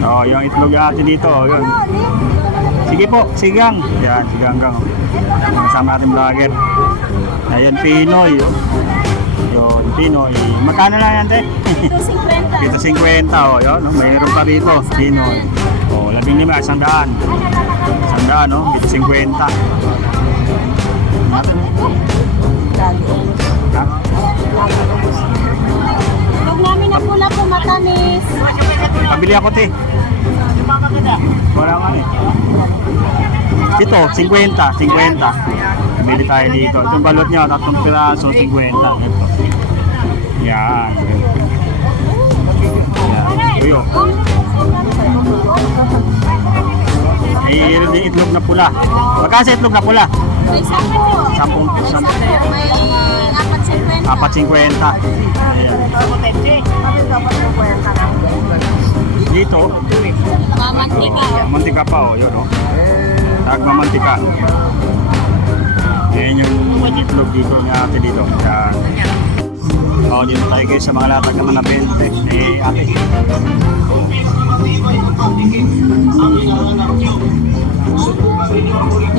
Oh, yung itlog natin dito, yun. Sige po, sigang. Yan, sigang gang. Kasama natin vlogger. Ayan, Pinoy. Yun, Pinoy. Magkano lang yan, te? 250. Dito 50, oh, yun. Oh, mayroon pa rito, Pinoy. Oh, 15, 100. 100, no? Dito 50. Natin. Ha? Huwag namin na pula po matamis. Pabili ako, te. Wala nga eh. Ito, 50. Bili tayo dito. Itong balot niya, 3 piraso, 50. Ito. Yan. Yan. Tuyo. Mayroon din itlog na pula. Magkano sa itlog na pula? May 10. 10. May 450. 4.50. Ayan. Dito, Mamantika. mantika pa, oh, yun, oh. Tagmamantika. Yan yung itlog dito nga ate dito. Yan. Oh, dito tayo guys sa mga latag naman na 20. Eh, ate.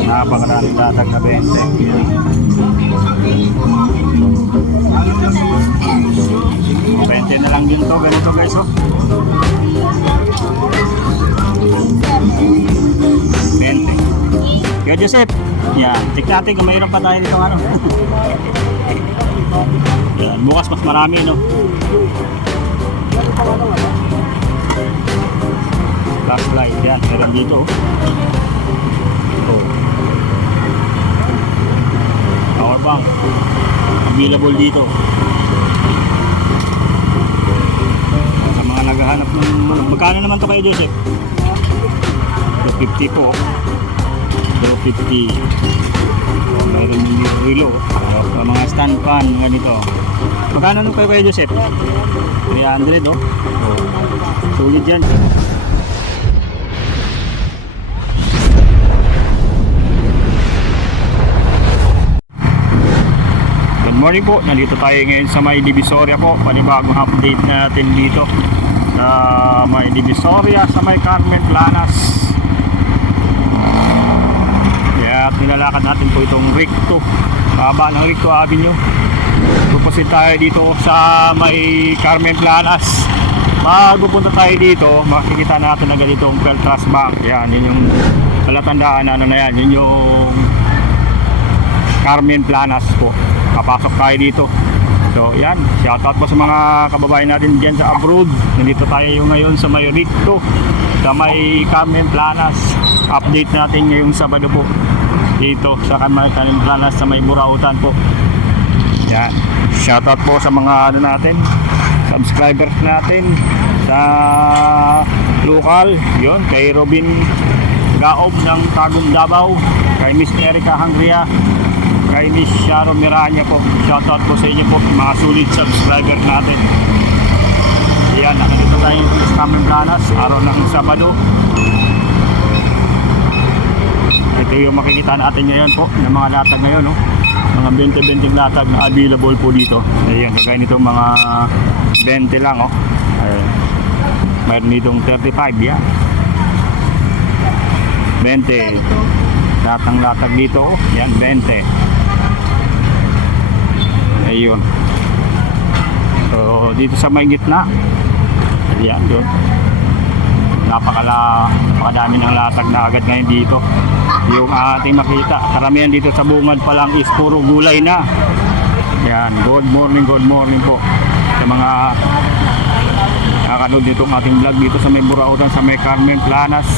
Napakaraming latag na 20. Yan. 20 na lang din to, ganito guys, oh. 20. Kaya Joseph, yan, tik natin kung mayroon pa tayo dito ano. Yan, bukas mas marami, no. Flashlight, yan, meron dito, oh. Power bank available dito sa mga naghahanap ng magkano naman to kayo Joseph? 250 po, 250. Oh, mayroon din dito relo, oh, mga stand fan ganito. Magkano naman kayo Joseph? 300, oh. Oh, sulit yan. Good morning po, nandito tayo ngayon sa May Divisoria po. Panibagong update natin dito sa May Divisoria, sa May Carmen Planas. Kaya nilalakad natin po itong Recto, baba ng Recto Avenue. Pupusin tayo dito sa May Carmen Planas. Magpupunta tayo dito, makikita natin na ganitong Peltras Bank. Yan, yun yung palatandaan na ano na yan, yun yung Carmen Planas po. Kapasok tayo dito. So yan, shoutout po sa mga kababayan natin dyan sa abroad. Nandito tayo ngayon sa May Recto, sa May Carmen Planas. Update natin ngayong Sabado po dito sa Carmen Planas sa May Burautan po. Yan, shoutout po sa mga ano natin, subscribers natin sa local. Yun, kay Robin Gaob ng Tagum Davao, kay Miss Erica Hangria, kay Miss Sharon Miranya po. Shoutout po sa inyo po, mga solid subscriber natin. Yan, nakadito tayo sa Carmen Planas, araw ng Sabado. Ito yung makikita natin ngayon po ng mga latag ngayon, no? Mga 20-20 latag na available po dito. Ayan, kagaya nito mga 20 lang, oh. Ayan. Mayroon ditong 35, yan. 20. Latag dito, oh. Yan, 20. Ayun. So, dito sa may gitna. Ayan, doon. Napakadami ng latag na agad ngayon dito. Yung ating makita, karamihan dito sa bungad pa lang is puro gulay na. Yan, good morning po sa mga nakakanood dito ng ating vlog dito sa May Burautan, sa May Carmen Planas.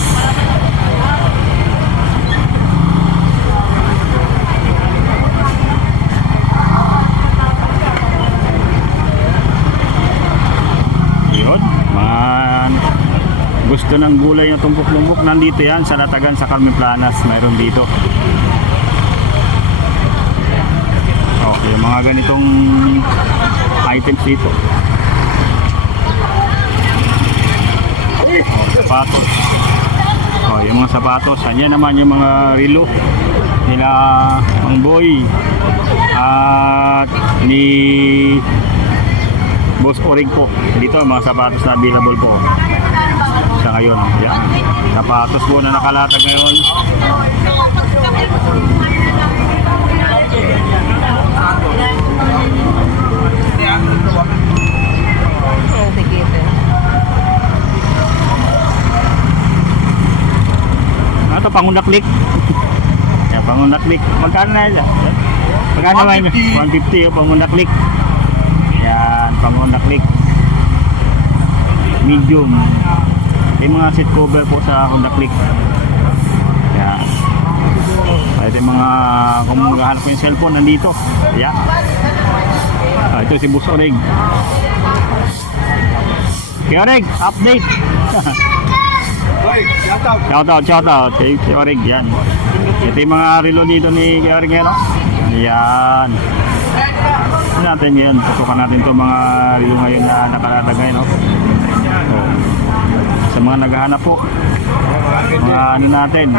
Gusto ng gulay na tumpok-lumpok, nandito yan sa latagan sa Carmen Planas, mayroon dito. Okay, yung mga ganitong items dito. Oh, sapatos. Oh, yung mga sapatos, andyan naman yung mga relo nila Mang Boy at ni Boss Orig po. Dito mga sapatos na available po sa ngayon. Sapatos po na nakalatag ngayon. Ano to, pangundaklik? Yan, pangundaklik. Magkano na yan? Magkano ba yun? 150 yung pangundaklik. Yan, pangundaklik. Medium. Yung mga seat cover po sa Honda Click. Yan. Ito yung mga, kung maghahanap ko yung cellphone, nandito. Yan. Ito si Boss Oreg. Kaya Oreg, update. Shoutout. Si Oreg, yan. Ito yung mga relo dito ni Kaya Oreg, yan. Yan. Natin yan. Tutukan natin itong mga relo ngayon na nakalatagay, no? So, sa mga naghahanap po, mga ano natin,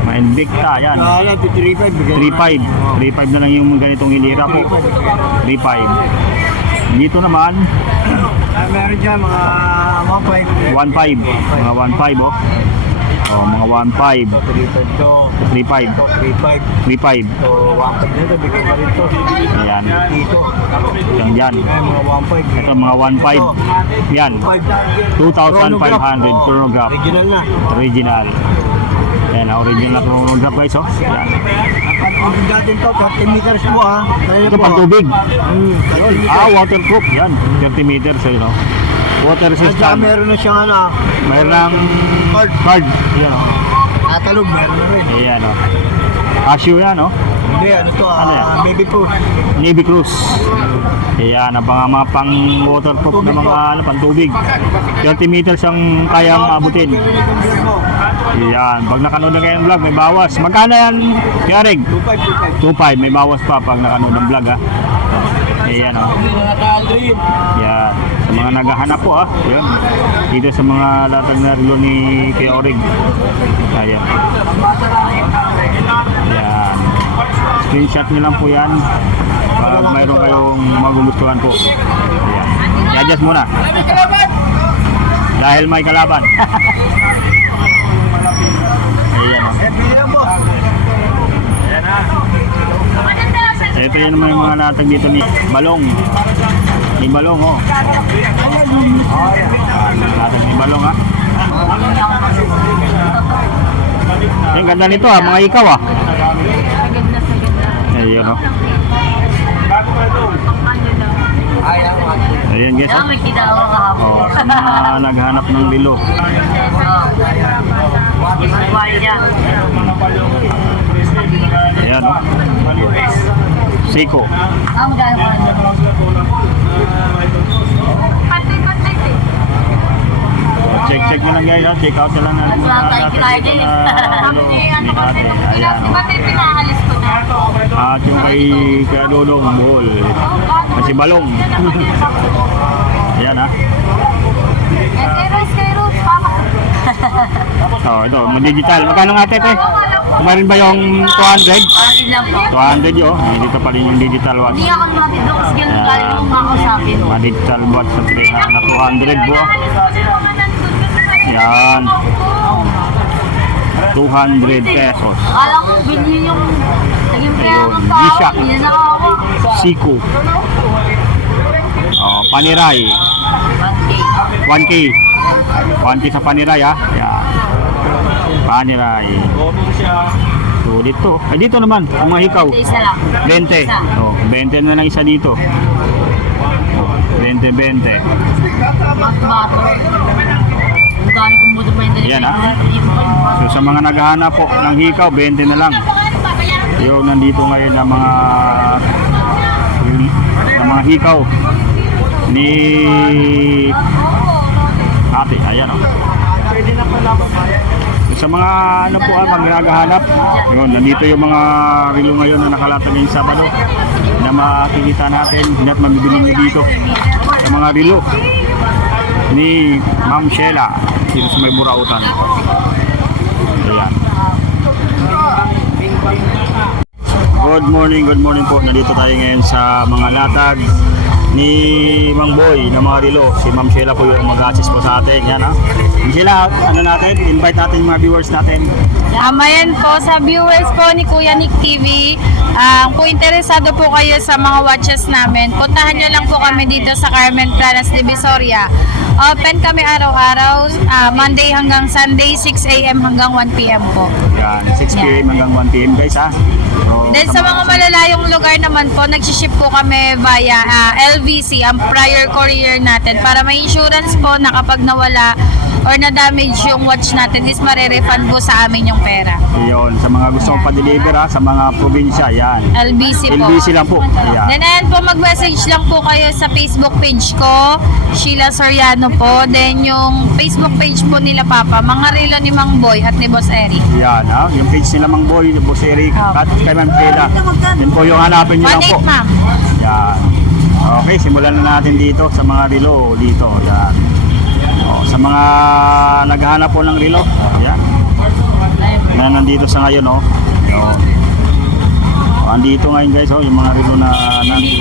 mga Invicta, yan. 3.5 na lang yung ganitong hilira po. 3.5. Dito naman, meron dyan mga 1.5. Mga 1.5, oh. Oh, mga 1.5. 3.5 to. 3.5. 3.5. So, 1.5 nito, bigay pa rin to. Ayan. Dito. Yan dyan. Ay, mga 1.5. Ito mga 1.5. Yan. 2,500 chronograph. Original na. Original. Yan, original na chronograph guys, oh. Yan. Ang dating to, 30 meters po ha. Ito pang tubig. 30 meters. Waterproof. Yan, 30 meters, no? Water Nandiyan resistant. meron na siyang ano, Mayroong card. Yan, oh. katalog, meron na rin. Ayan, oh. Casio yan, oh. Hindi, ano to, Ano yan? baby food. Navy Cruise. Ayan, ang mga pang waterproof na mga ano, pang tubig. 30 meters ang kayang abutin. Ayan, pag nakanood na kayo ng vlog, may bawas. Magkano yan, Kiarig? 2.5, may bawas pa pag nakanood ng vlog, ha. Ayan, oh. Yan. Sa mga naghahanap po, ha. Yan. Dito sa mga latag na relo ni Kiarig. Ayan. Yan. Screenshot nyo lang po yan. Pag mayroon kayong magugustuhan po. Ayan. I-adjust muna. Dahil may kalaban. Ayan, oh. Ito yun naman yung mga latag dito ni Balong. Ni Balong, oh. Latag ni Balong, ha. Ang ganda nito, ha. Mga ikaw, ha. Ayan, oh. Ayan, guys, ha. Oh, sa mga naghanap ng relo. Ayan, oh. Seiko. Check nyo lang guys, ha? Check out nyo lang natin mga latag dito na relo ni ate. Ayan, oh. At yung kay Dodong Buhol. Kasi Balong. Ayan, ha. Oh, ito, digital. Magkano nga ate? Kumarin ba yung 200? 200 yun. Dito pa rin yung digital watch. Hindi ako matindok kasi ganun galing yung mga usapin. Mga digital watch sa na 200 po. Yan. 200 pesos. Akala ko bilhin yung naging pera Ayun, ng tao. G-Shock. Yan na ako. Seiko. Oh, Paniray. 1K. 1K sa Paniray, ha. Yan. Paniray. Sulit to. Ay, dito naman, ang mga hikaw. Isa lang. 20. Oh, 20 na lang isa dito. Oh, 20. Bato. Ang dami kong buto pa yung Yan, ha. So, sa mga naghahanap po ng hikaw, 20 na lang. Yung nandito ngayon na mga hikaw ni ate. Ayan, oh. Sa mga ano po, pag naghahanap, yun, nandito yung mga relo ngayon na nakalatag ngayong Sabado na makikita natin at mamibili nyo dito sa mga relo ni Ma'am Sheila dito sa may Burautan. Ayan. Good morning po. Nandito tayo ngayon sa mga latag ni Mang Boy ng mga relo. Si Ma'am Sheila po yung mag-assist po sa atin. Yan ha. Ma'am Sheila, ano natin? Invite natin yung mga viewers natin. Ayan po sa viewers po ni Kuya Nick TV. Kung interesado po kayo sa mga watches namin, puntahan nyo lang po kami dito sa Carmen Planas, Divisoria. Open kami araw-araw, Monday hanggang Sunday, 6 a.m. hanggang 1 p.m. po. Yan, 6 p.m. hanggang 1 p.m. guys ha. So, Then sa mga malalayong lugar naman po, nagsiship po kami via LVC, ang prior courier natin, para may insurance po na kapag nawala or na-damage yung watch natin is marerefund po sa amin yung pera. Yun, sa mga gusto mong pa-deliver ha, sa mga probinsya, yan. LBC po. LBC lang po. Ayan. Then ayan po, mag-message lang po kayo sa Facebook page ko, Sheila Soriano po. Then yung Facebook page po nila Papa, mga relo ni Mang Boy at ni Boss Eric. Yan ha, yung page nila Mang Boy, Boss Eric, at kay Ma'am Sheila. Yun po yung hanapin nyo lang po. 1-8 ma'am. Yan. Okay, simulan na natin dito sa mga relo dito. Yan. O, sa mga naghahanap po ng relo. Yan. Na nandito sa ngayon, oh. Yun. O, andito ngayon guys, oh, yung mga relo na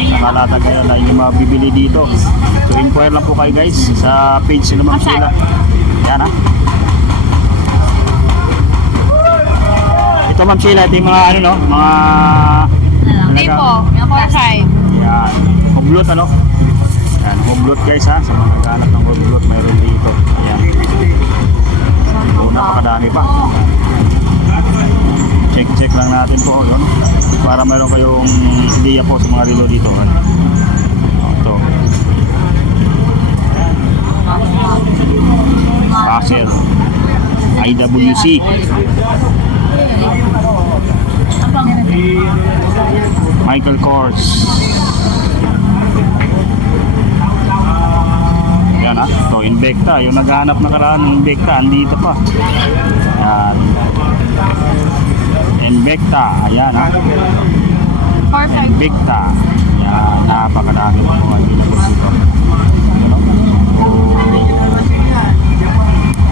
nakalatag na yung mabibili dito. So, inquire lang po kayo guys sa page nila Ma'am Sheila. Yan ha. Ito Ma'am Sheila, ito yung mga ano no, mga Hindi po, yung Corsair. yan, hublot ano. Yan, hublot guys ha, sa mga naghanap ng hublot mayroon dito. Ayan. So, napakadami pa. Check lang natin po yun. Para mayroon kayong idea po sa mga relo dito. Ito. Passer. IWC. Michael Kors. Yan ha. So, Invicta. Yung naghahanap na karaan ng Invicta, andito pa. Yan. Invicta. Ayan ha. Perfect. Invicta. Yan. Napakadami po mga dito. Yan, o.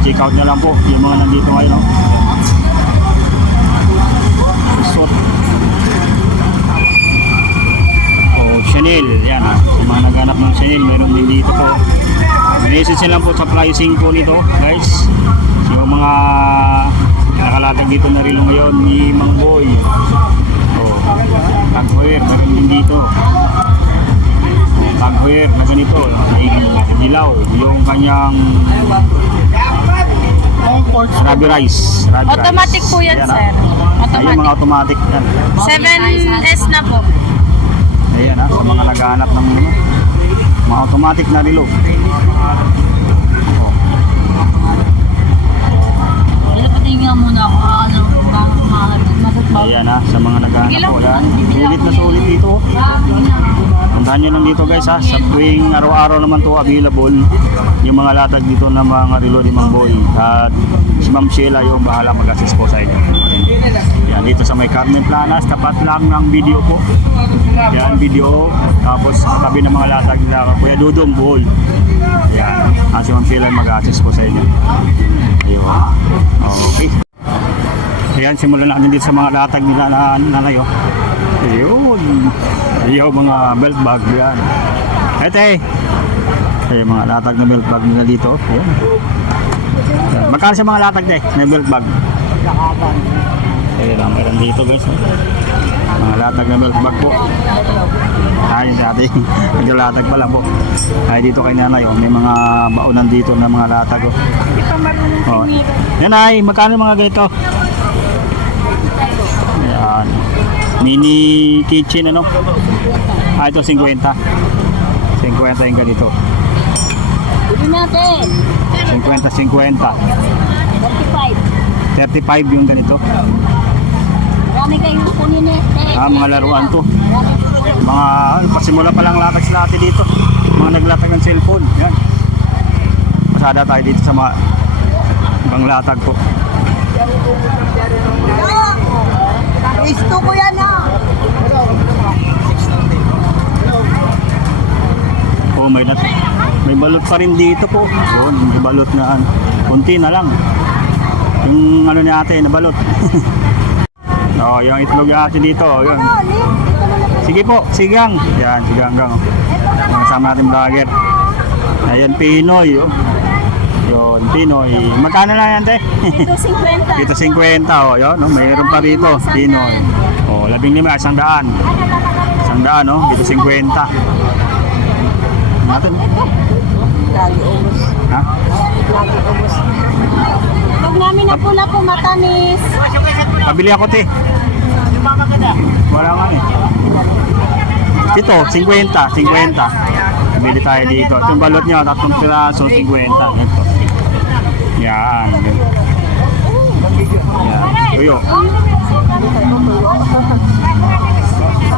Check out nyo lang po yung mga nandito ngayon. No? Resort. Chanel, yan ha. Yung mga naghanap ng Chanel, meron din dito po. Message lang po sa pricing po nito, guys. Yung mga nakalatag dito na relo ngayon ni Mang Boy. Tag Heuer, meron din dito. Tag Heuer na ganito, ay dilaw. Yung kanyang Ruby Rice. Automatic po yan, sir. Ayan, mga automatic yan. 7S na po. Ayan ha, sa mga naghahanap ng mga automatic na relo. Oh. Pinapatingin muna ako ano, masatbaw. Ayan ha, sa mga naghahanap po. Ayan, sulit na sulit dito. Puntahan nyo lang dito guys ha, sa tuwing araw-araw naman to available yung mga latag dito ng mga relo ni Mang Boy. At si Ma'am Sheila yung bahala mag-assist po sa inyo. Yan, dito sa may Carmen Planas, tapat lang ng video po. Yan, video. Tapos katabi ng mga latag nila Kuya Dudong Boy. Yan, si Ma'am Sheila yung mag-assist po sa inyo. Ayun. Okay. Ayan, simulan natin dito sa mga latag nila na nalayo. Ayun. Ayaw mga belt bag yan. Ete. Ayun, mga latag na belt bag nila dito. Ayun. Magkano sa mga latag na belt bag? Ayun lang, meron dito guys. Mga latag na belt bag po. Ayun sa ating naglalatag pala po. Ay dito kay nanay, oh, may mga baonan dito na mga latag. Oh. Nanay, magkano mga ganito? Ayan. Mini kitchen ano? Ito 50. 50 yung ganito. Hindi natin. 50. 35. 35 yung ganito. Marami kayong kunin eh. Mga laruan to. Mga pasimula pa lang latag sa lahat dito. Mga naglatag ng cellphone. Yan. Pasada tayo dito sa mga ibang latag po. Gusto ko yan ah. Oh, may balot pa rin dito po. Yun, may balot na kunti na lang. Yung ano ni ate, nabalot. Oh, yung itlog ni ate dito, yun. Sige po, sigang. Yan, sigang gang. Kasama natin vlogger. Ayan, Pinoy. Oh. Yun, Pinoy. Magkano lang yan, te? Ito 50. Dito 50, oh, yun, no? Mayroon pa rito, Pinoy. Oh, 15, 100. 100, no? Dito 50. Natin. Lagi ubos. Ha? Lagi ubos. Huwag namin na pula po matamis. Pabili ako, te. Wala nga eh. Dito, 50. Pabili tayo dito. Itong balot niya, 3 piraso, 50. Ito. Yan. Yan. Tuyo.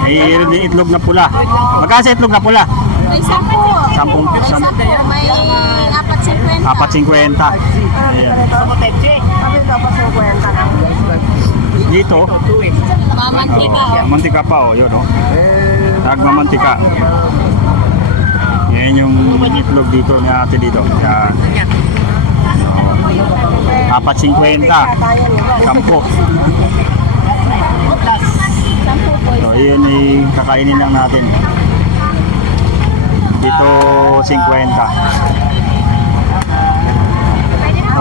Mayroon din itlog na pula. Magkano sa itlog na pula? May 10. 10. May 4.50. 4.50. Ayan. Dito, Mamantika. mantika pa, oh, yun, oh. Nagmamantika. Yan yung itlog dito ni ate dito. Yan. 4.50. 10. So, yun yung kakainin lang natin. Dito, 50.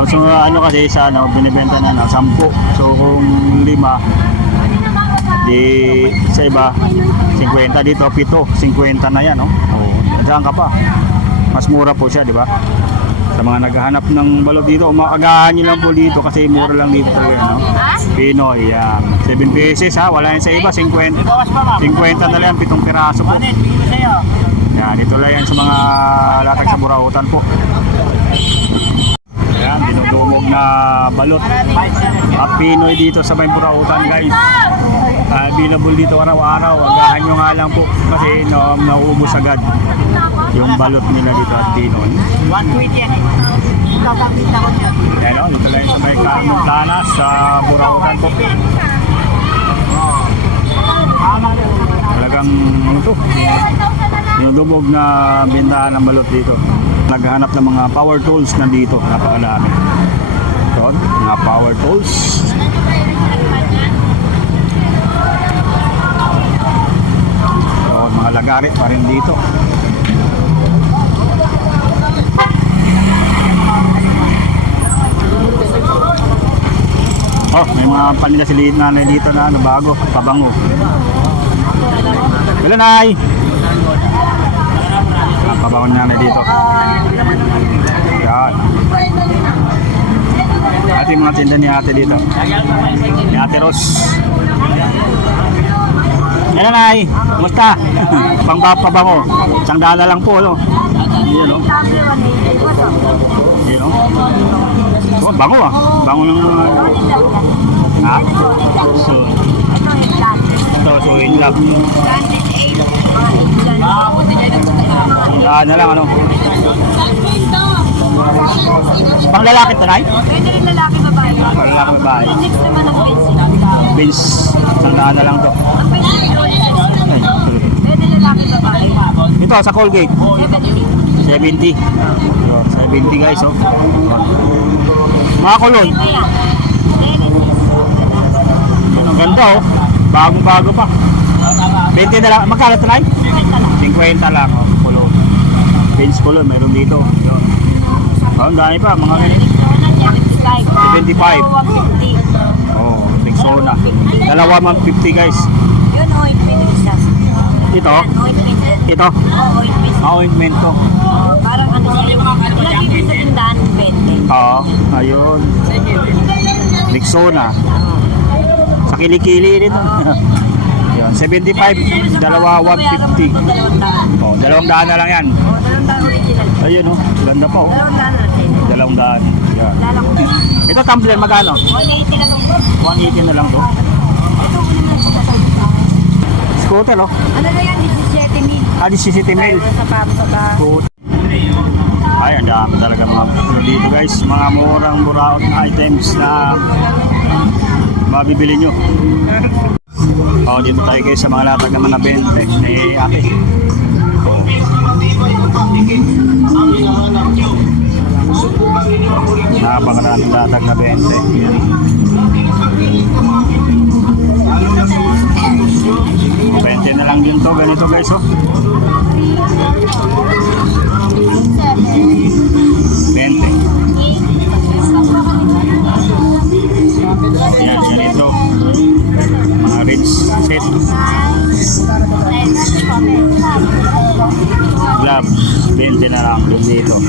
So, ano kasi sa ano, binibenta na 10. So, kung 5, di sa iba, 50 dito, 7, 50 na yan, no? Oh, nadaan ka pa. Mas mura po siya, di ba? Sa mga naghahanap ng balot dito, umaagahan nyo lang po dito kasi mura lang dito talaga, no? Pinoy, yan. 7 pesos, ha? Wala yan sa iba, 50. 50 na lang, 7 piraso po. Yan, dito lang yan sa mga latag sa Burautan po. Ayan, dinudumog na balot. Pinoy dito sa may Burautan, guys. Available dito araw-araw. Agahan nyo nga lang po kasi nauubos agad yung balot nila dito at Pinoy. 120 yan. Kakakita ko niya. Ayan o, dito lang sa may Carmen Planas sa Burautan po. Talagang ano to, dinudumog na bintahan ng balot dito. Naghahanap ng mga power tools na dito, napakalami. Ito, mga power tools. Ito, mga lagarit pa rin dito. Oh, may mga panila siliit na dito na ano, bago, pabango. Wala na ay. Pabango na dito. Yan. At yung mga tinda ni ate dito. Ni ate Ros. Yan na ay. Kumusta? Pabango. Isang dala lang po. No? Yan o. Yan o. Oh, bango ah. Bango ng ha? So, ito, so in love. Na lang ano. Pang lalaki ito, Nay? Pwede rin lalaki babae. Pang lalaki babae. Next naman ang pencil. Beans, sandaan na lang to. Ang pencil pwede lalaki babae. Ito, sa Colgate. 70. 70 guys, oh. Mga kulon. Kaya, Yan, ang ganda, oh. Bagong-bago pa. 20 na lang. Magkano ito, Nay? 50 lang, oh. Kulon. Beans kulon, mayroon dito. Yun. Oh, ang dami pa, mga 75. Oh, Rexona. Dalawa mang 50 guys. Yun, ointment isa. Ito? Ointment. Ito? Ointment. Ointment to. Parang ano siya. Lagi din sa tindahan, 20. Oo, ayun. Rexona. Sa kilikili rin. Yun, 75, dalawa 150. Oh, 200 na lang yan. O, 200 original. Ayun, oh. Ganda pa, oh. 200 natin. 200. Yan. Lalang ko. Ito tumbler magkano? 180 na itong 180 na lang to. ito ko naman sa Scooter, oh. ano na yan, 17 mil. 17 mil. Sa papa. Scooter. Ay, ang dami talaga mga ano dito guys. Mga murang buraot items na mabibili nyo. Oh, dito tayo guys sa mga latag naman na 20 ni ate. Oh. Napakaraming latag na 20. Yan. 20 na na lang din to. Ganito guys, oh. 20. Yan, ganito. Mga rich set. Gloves, 20 na lang doon dito.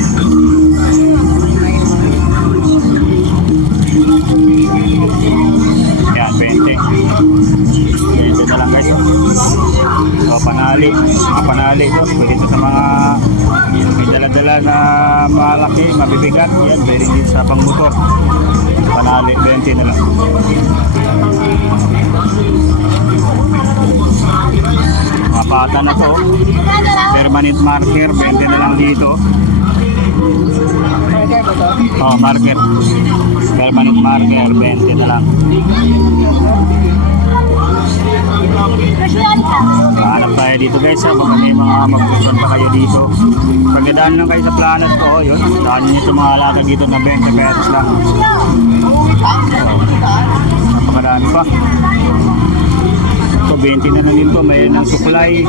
Yan, 20. 20 na lang guys, oh. So, panali. Mga panali ito. Pwede ito sa mga may dala-dala na malaki, mabibigat. Yan, pwede din sa pangmotor. Panali, 20 na lang. Mga pata na to. Permanent marker, 20 na lang dito. Oh, marker. Permanent marker, 20 na lang. Hanap tayo dito guys, ha? Baka may mga magustuhan pa kayo dito. Pagdadaan lang kayo sa Planas ko, yun. Daan nyo ito mga latag dito na 20 pesos lang. Napakadami pa. So 20 na lang din po, may ng suklay.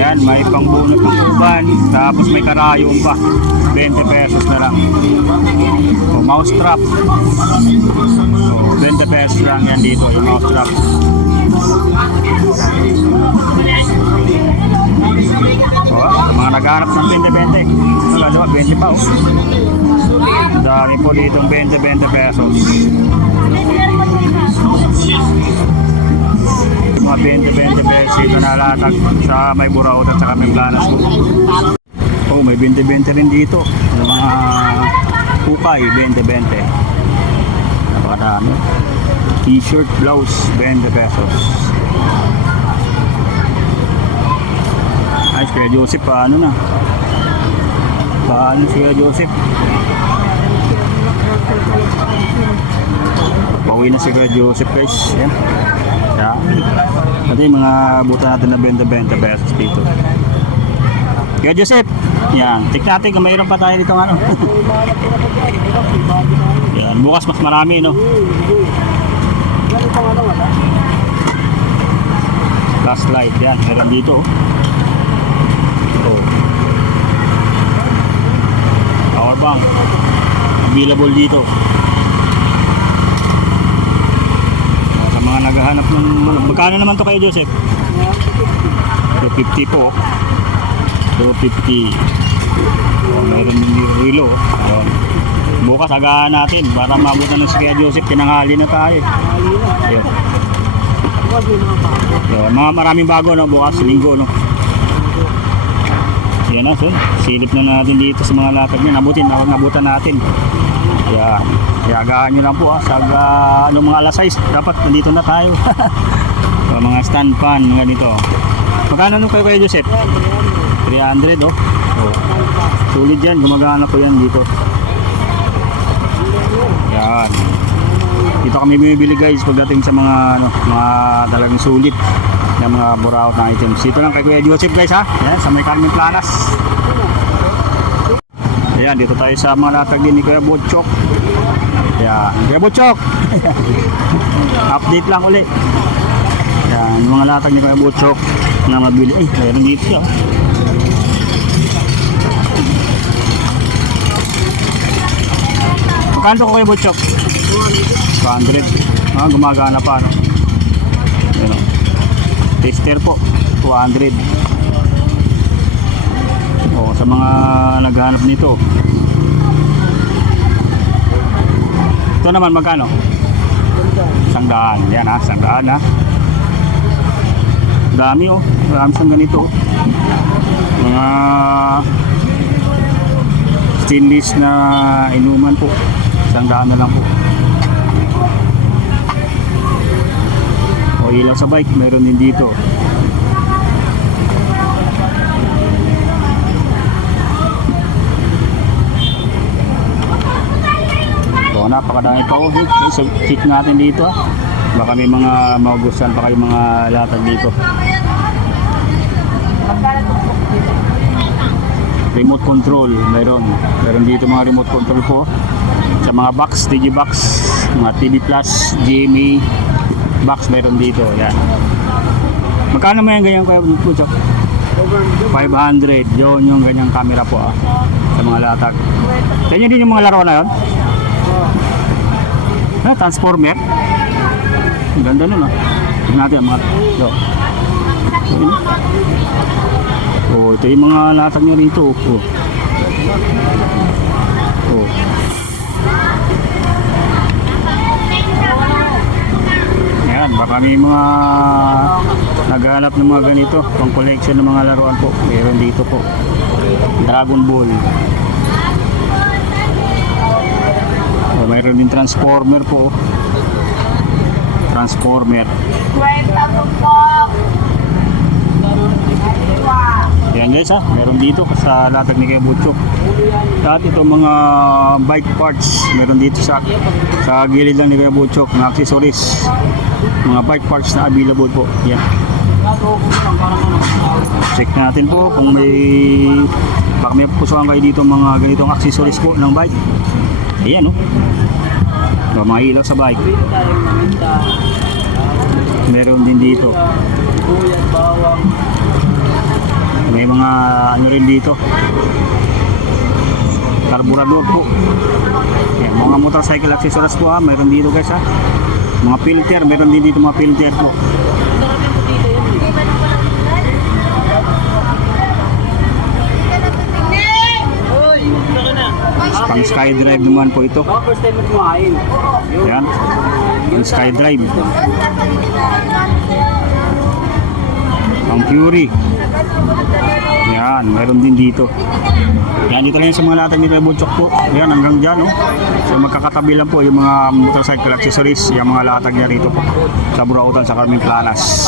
Yan, may pangbunot ng uban, tapos may karayong pa. 20 pesos na lang. So, mouse trap. So, 20 pesos lang yan dito, yung mouse trap. So, mga naghanap ng 20-20. Wala naman, 20 pa, oh. Dami po ditong 20 pesos. Mga 20 pesos dito nalatag sa may Buraot at saka may Planas po. Oh, may 20 rin dito. Sa mga hukay, 20. Napakadami. T-shirt, blouse, 20 pesos. Ay, Kuya Joseph, paano na? Paano si Kuya Joseph? Pauwi na si Kuya Joseph guys. Yan. Yan. Ito yung mga buta natin na 20 pesos dito. Kuya Joseph, yan. Tik natin kung mayroon pa tayo dito ng ano. Yan. Bukas mas marami, no? Flashlight, yan. Meron dito. Oh. Power bank. Available dito. Sa mga naghahanap ng... Magkano naman to kayo, Joseph? 250 po. 250. Oh, meron yung relo. Oh. Bukas agahan natin para mabutan ng si Kuya Joseph. Tinanghali na tayo. Ayun. So, mga maraming bago, no? Bukas, linggo, no? Yan na, so, silip na natin dito sa mga latag niya. Nabutan natin. Yan. Kaya agahan nyo lang po, ha? Sa mga alas 6, dapat nandito na tayo. So, mga stand pan, mga dito. Magkano nung kayo Kuya Joseph? 300, oh. Oh. Sulit yan, gumagana po yan dito. Yan. Dito kami bumibili guys pagdating sa mga mga talagang sulit na mga buraot na items. Dito lang kay Kuya Joseph guys, ha. Yan, sa may Carmen Planas. Ayan, dito tayo sa mga latag din ni Kuya Butchok. Ayan, Kuya Butchok. Update lang ulit. Ayan, mga latag ni Kuya Butchok na mabili. Ay, mayroon dito siya. Magkano ko Kuya Butchok? 200. Ah, gumagana pa, no? Ayan, oh. Tester po, 200. O, sa mga naghahanap nito. Ito naman magkano? 100. Yan, ha, 100, ha. Dami, oh. Marami siyang ganito. Mga stainless na inuman po. 100 na lang po. O, ilaw sa bike, meron din dito. So, napakadami pa, oh. So, check natin dito, ha. Baka may mga magugustuhan pa kayo mga latag dito. Remote control, meron dito mga remote control po sa mga box, Digibox, mga TV Plus, GMA box, meron dito. Yan. Magkano mo yung ganyan Kuya Butchok? 500. Yun yung ganyang camera po sa mga latag. Ganyan din yung mga laro na yun? Transformer? Ang ganda nun Tignan natin ang mga ito yung mga latag nyo rito. Ayan, baka may mga naghahanap ng mga ganito pang collection ng mga laruan po. Meron dito po Dragon Ball. Mayroon din Transformer po. Transformer. Ayan guys meron dito sa latag ni Kuya Butchok. At ito mga bike parts, meron dito sa gilid lang ni Kuya Butchok, mga accessories, mga bike parts na available po. Yan. Check natin po kung baka may pusuan kayo dito mga ganitong accessories po ng bike. Ayan mga ilaw sa bike. Meron din dito. May mga rin dito. Carburetor po. Yan, mga motorcycle accessories po mayroon dito guys Mga filter, meron din dito mga filter po. Pang SkyDrive naman po ito. Yan. Pang SkyDrive. Pang Fury. Yan, meron din dito. Yan, dito lang sa mga latag ni Kuya Butchok po. Yan, hanggang dyan So magkakatabi lang po yung mga motorcycle accessories, yung mga latag niya rito po sa Burautan sa Carmen Planas.